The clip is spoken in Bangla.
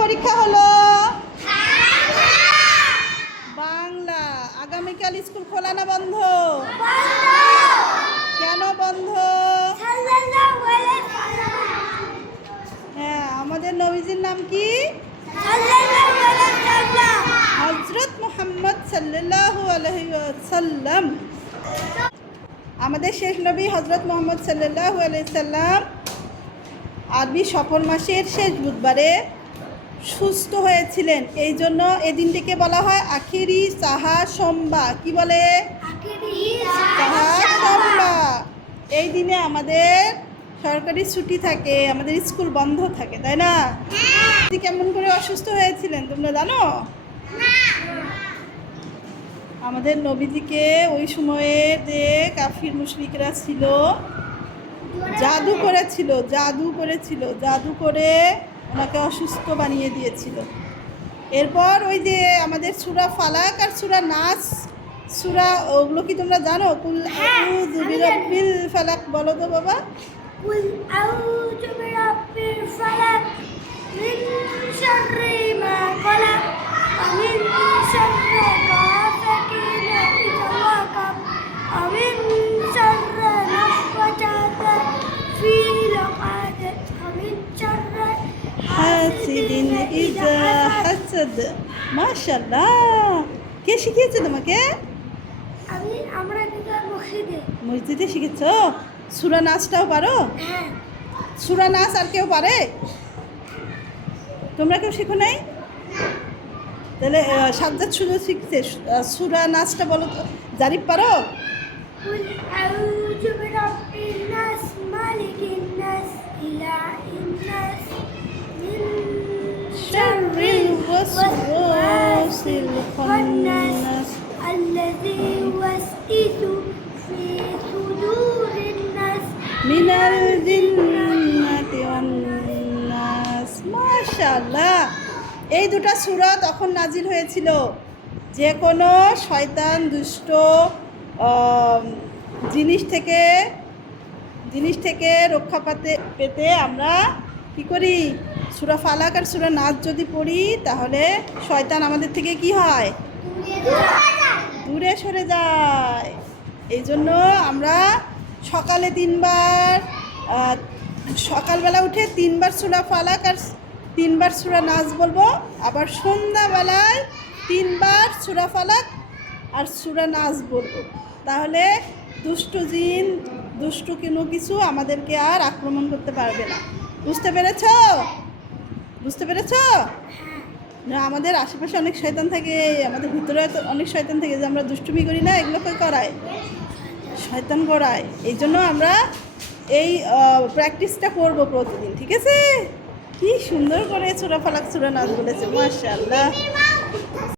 পরীক্ষা হলো? বাংলা। আগামীকাল স্কুল খোলা না বন্ধ? কেন বন্ধ? হ্যাঁ আমাদের নবীজির নাম কি? হজরত মোহাম্মদ সাল্লাল্লাহু আলাইহি সাল্লাম আমাদের শেষ নবী হজরত মোহাম্মদ সাল্লাল্লাহু আলাইহি সাল্লাম আরবি সফর মাসের শেষ বুধবারে সুস্থ হয়েছিলেন। এই জন্য এই দিনটিকে বলা হয় আখিরি সাহা সম্বা। কি বলে? এই দিনে আমাদের সরকারি ছুটি থাকে আমাদের স্কুল বন্ধ থাকে তাই না? আপনি কেমন করে অসুস্থ হয়েছিলেন তোমরা জানো? আমাদের নবীজিকে ওই সময়ে যে কাফির মুশরিকরা ছিল। জাদু করেছিল জাদু করেছিল জাদু করে ওনাকে অসুস্থ বানিয়ে দিয়েছিল। এরপর ওই যে আমাদের সুরা ফালাক আর সুরা নাচ সুরা ওগুলো কি তোমরা জানো? ফালাক বলো তো বাবা। হাসিদিন ইজা হাসাদ। মাশাআল্লাহ। কে শিখিয়েছে তোমাকে? আমি আমরা মসজিদে মসজিদে শিখেছ? সুরা নাচটাও পারো? হ্যাঁ। সুরা নাচ আর কেউ পারে? তোমরা কেউ শেখো নাই? তাহলে সাজ্জাদ শুধু শিখছে সুরা নাচটা বলো তো। জারিফ পারো? الوسواس الخناس الذي يوسوس في صدور الناس মিনাল জিন্নাতি ওয়ান নাস মাশাআল্লাহ এই দুটো সূরা তখন নাজিল হয়েছিল যে কোনো শয়তান দুষ্ট আম, জিনিস থেকে জিনিস থেকে রক্ষা পাতে পেতে আমরা কি করি সুরা ফালাক আর সুরা নাচ যদি পড়ি তাহলে শয়তান আমাদের থেকে কি হয়? দূরে সরে যায়। এই জন্য আমরা সকালে তিনবার সকালবেলা উঠে তিনবার সুরা ফালাক আর তিনবার সুরা নাচ বলব। আবার সন্ধ্যাবেলায় তিনবার সুরা ফালাক আর সুরা নাচ বলব। তাহলে দুষ্টু জিন দুষ্টু কোনো কিছু আমাদেরকে আর আক্রমণ করতে পারবে না। বুঝতে পেরেছ? বুঝতে পেরেছ? না, আমাদের আশেপাশে অনেক শয়তান থাকে, আমাদের ভিতরে অনেক শয়তান থাকে যে আমরা দুষ্টুমি করি না এগুলোকে করায়? শয়তান করায়। এই জন্য আমরা এই প্র্যাকটিসটা করব প্রতিদিন, ঠিক আছে? কি সুন্দর করে চোরা ফালাক চোরা নাচ বলেছে মার্শাল্লাহ